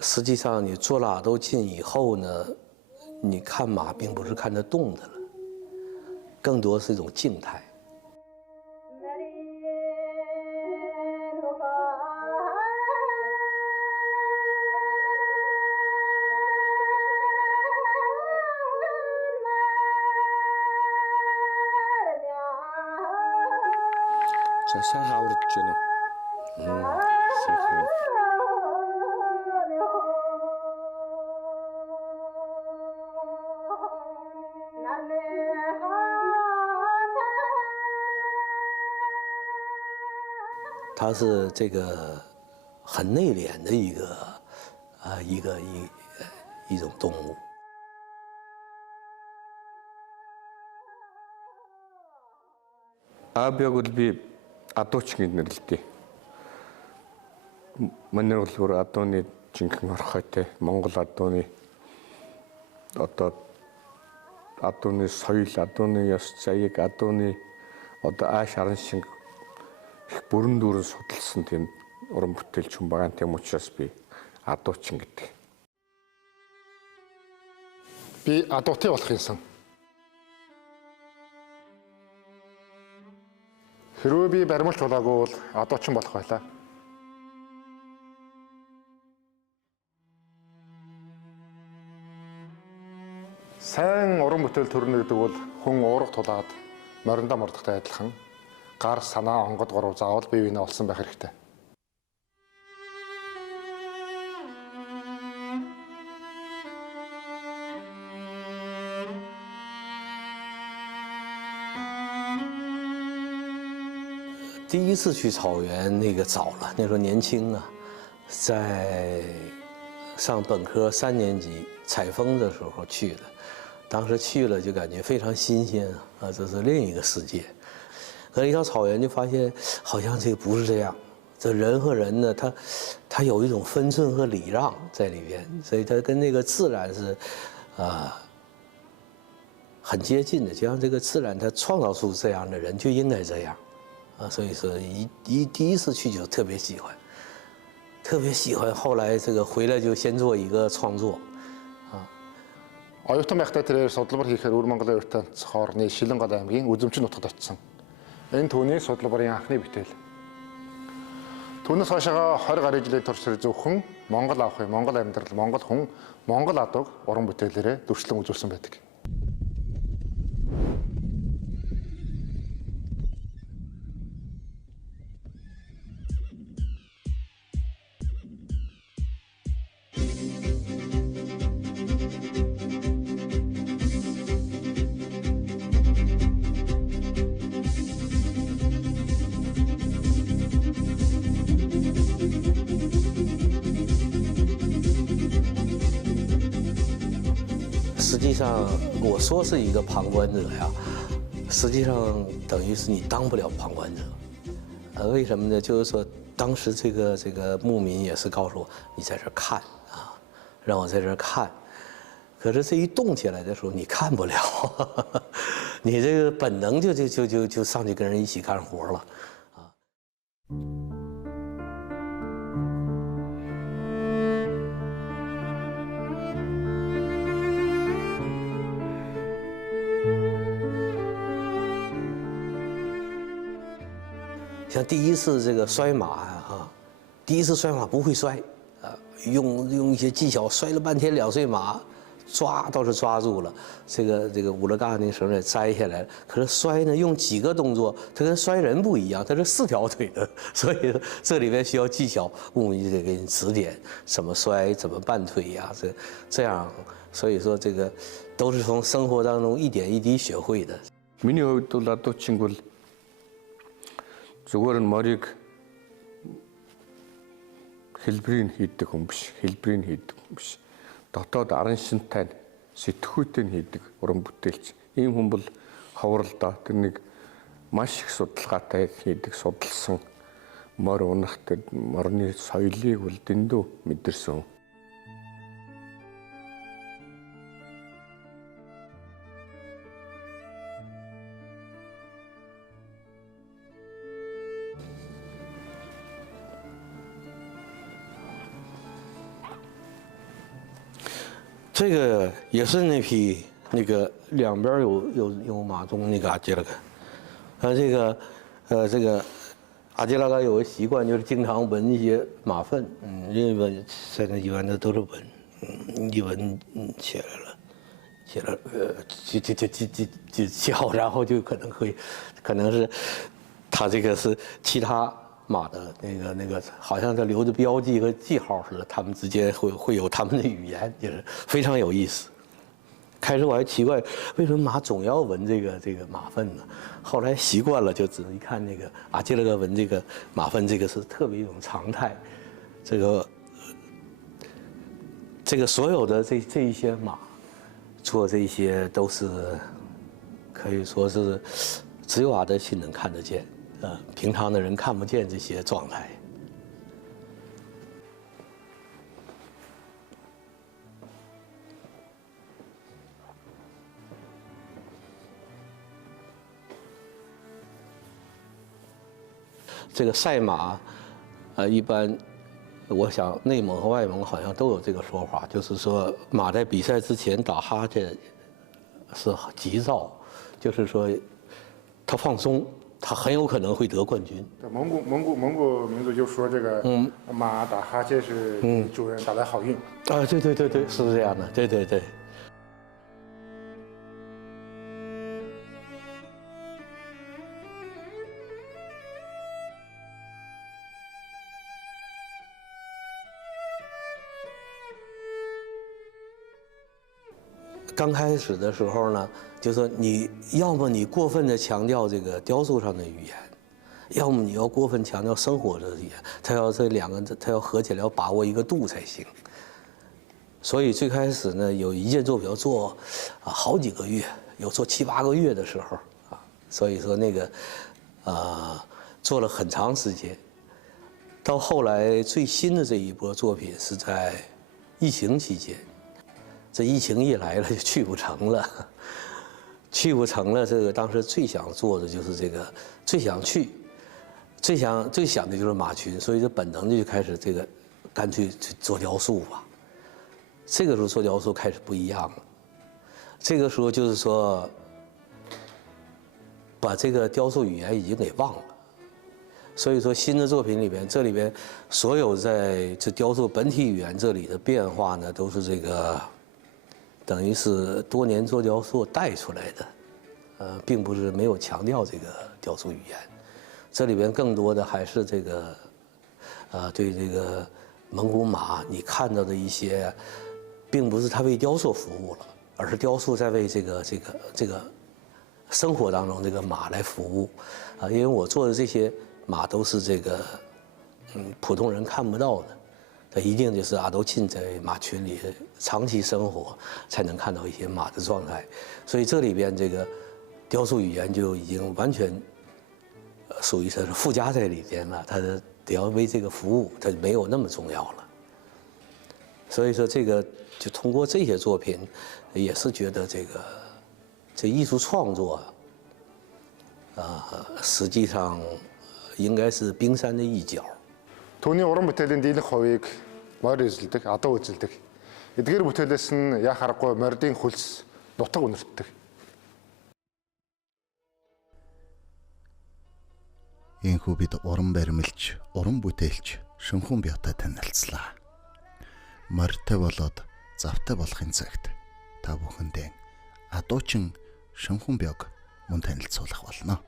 实际上你做了耳窦镜以后呢，你看马并不是看得动的了，更多是一种静态。자, сайн хаврж байна уу? Сайхан. 它是这个很内敛的一种动物。 Аабяг бол би адууч гэж нэрлэдэг. Манай бол адууны жинхэнэ орхойтой Монгол адууны одоо адууны соёл, адууны ёс заяг, адууны одоо ааш аран шиг их бүрэн дүүрэн судалсан тийм уран бүтээлч хүн байгаа. Тийм учраас би адуучин гэдэг. Би адуутай болох юмсан. Хэрвээ би баримлч болоогүй бол адуучин болох байлаа. Сайн уран бүтээл төрнө гэдэг бол хүн уурга тулаад мориндоо мордохтой адилхан гар санаа онгод гурав заавал бие биенээ олсон байх хэрэгтэй. 第一次去草原那个早了，那时候年轻啊，在上本科3年级采风的时候去的，当时去了就感觉非常新鲜啊，这是另一个世界。可是一到草原就发现好像这个不是这样，这人和人呢，他有一种分寸和礼让在里边，所以他跟那个自然是很接近的，就像这个自然它创造出这样的人就应该这样。 所以说第一次去就特别喜欢，特别喜欢。后来这个回来就先做一个创作，Оюутан байхдаа тэрээр судалбар хийхээр Өвөр Монголын урьд танц хоорны Шилэнгол аймгийн Үзэмчин нутагт очсон. Энэ түүний судалбарын анхны бүтээл. Түүнээс хойшоо 20 гаруй жилийн турш зөвхөн Монгол авахын, Монгол амьдрал, Монгол хүн, Монгол адууг уран бүтээлээрээ дүрслэн үзүүлсэн байдаг. «实际上，我说是一个旁观者呀，实际上等于是你当不了旁观者。为什么呢？就是说，当时这个牧民也是告诉我，你在这儿看啊，让我在这儿看。可是这一动起来的时候，你看不了，你这个本能就上去跟人一起干活了。 像第一次这个摔马啊，第一次摔马不会摔啊，用一些技巧摔了半天2岁马，抓倒是抓住了，这个五勒嘎那绳也摘下来了。可是摔呢，用几个动作，它跟摔人不一样，它是4条腿的，所以这里面需要技巧，牧民就得给你指点怎么摔，怎么绊腿呀，这样，所以说这个都是从生活当中一点一滴学会的。 Миний хувьд бол адуучин бол зүгээр нь морийг хэлбэрийг хийдэг хүн биш, хэлбэрийг хийдэг хүн биш. Дотоод арын шинтэй сэтгхүйтэй хийдэг уран бүтээлч. Ийм хүн бол ховролдоо тэр нэг маш их судалгаатай хийдэг, судалсан морь унах тэр морны соёлыг бол дэндүү мэдэрсэн. 这个也是那匹那个两边有马鬃那个阿吉拉个，这个阿吉拉个有个习惯，就是经常闻一些马粪，因为在那一般的都是闻，一闻起来了，就叫，然后就可能是他这个是其他马的那个，好像是留着标记和记号似的，他们之间会有他们的语言，就是非常有意思。开始我还奇怪，为什么马总要闻这个马粪呢？后来习惯了，就只一看那个阿基勒个闻这个马粪，这个是特别一种常态。这个所有的这一些马，做这些都是可以说是只有阿德钦能看得见，平常的人看不见这些状态。这个赛马，一般，我想内蒙和外蒙好像都有这个说法，就是说马在比赛之前打哈欠是急躁，就是说他放松，他很有可能会得冠军。蒙古民族就说这个，马打哈欠是主人带来好运。啊，对，是这样的，对。刚开始的时候呢，就说你要么你过分的强调这个雕塑上的语言，要么你要过分强调生活的语言，它要这两个它要合起来要把握一个度才行。所以最开始呢，有一件作品要做好几个月，有做7、8个月的时候啊，所以说那个做了很长时间。到后来最新的这一波作品是在疫情期间。这疫情一来了就去不成了，这个当时最想做的就是这个，最想的就是马群，所以就本能的就开始这个，干脆做雕塑吧。这个时候做雕塑开始不一样了，这个时候就是说，把这个雕塑语言已经给忘了。所以说新的作品里边，这里边所有在这雕塑本体语言这里的变化呢，都是这个。等于是多年做雕塑带出来的，并不是没有强调这个雕塑语言，这里边更多的还是这个，对这个蒙古马你看到的一些，并不是它为雕塑服务了，而是雕塑在为这个生活当中这个马来服务，因为我做的这些马都是这个，普通人看不到的。一定就是阿斗钦在马群里长期生活，才能看到一些马的状态，所以这里边这个雕塑语言就已经完全属于是附加在里边了，它得要为这个服务，它没有那么重要了。所以说这个就通过这些作品，也是觉得这艺术创作，实际上应该是冰山的一角。Түүний уран бүтээлийн дийлэнх хувийг морь эзэлдэг, адуу эзэлдэг. Эдгээр бүтээлээс нь яа харахгүй мордын хөлс нутаг үнэртдэг. Ийхүү бид уран баримлж, уран бүтээлч Шөнхүн Бяатай танилцлаа. Морьтой болоод завтай болохын цагт та бүхэндээ адуучин Шөнхүн Бяаг мөн танилцуулах болно.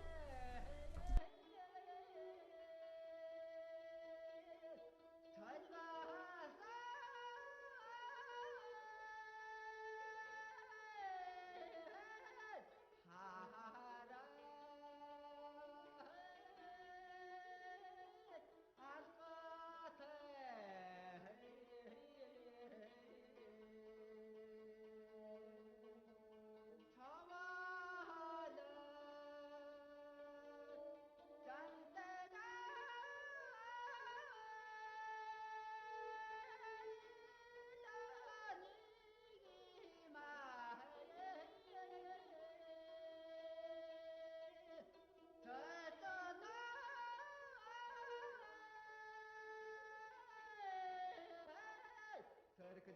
Kırk